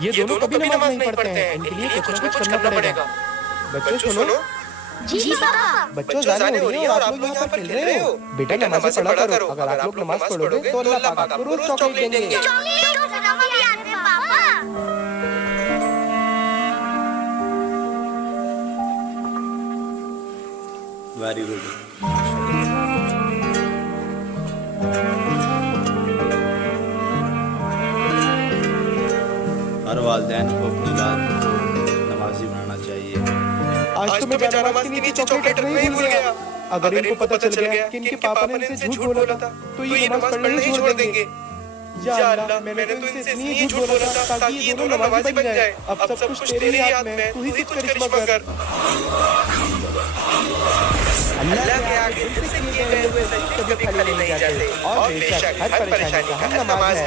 ये दोनों कभी नमाज नहीं पढ़ते हैं, इनके लिए कुछ न कुछ करना पड़ेगा। बच्चों सुनो, जी पापा। बच्चों जाने हो रही है और आप लोग यहाँ पर खेल रहे हो। बेटा नमाज़ें पढ़ा करो, अगर आप लोग नमाज पढ़ोगे तो अल्लाह पाक आपको रोज चॉकलेट देंगे। Very good. हर वालिदैन को अपनी औलाद को नमाजी बनाना चाहिए। आज तो मैं बेनमाज के नीचे चॉकलेट रखना ही भूल गया। अगर इनको पता चल गया कि इनके पापा ने इनसे झूठ बोला था तो ये नमाज पढ़ना ही छोड़ देंगे। या अल्लाह, मैंने तो इनसे इतनी झूठ बोला था ताकि ये दोनों नमाजी बन जाए। अब सब कुछ तेरे ही हाथ में है, तू ही कुछ करिश्मा कर। अल्लाह के आगे दिल से किए गए हुए सजदे कभी खाली नहीं जाते और बेशक हर परेशानी का हल नमाज है।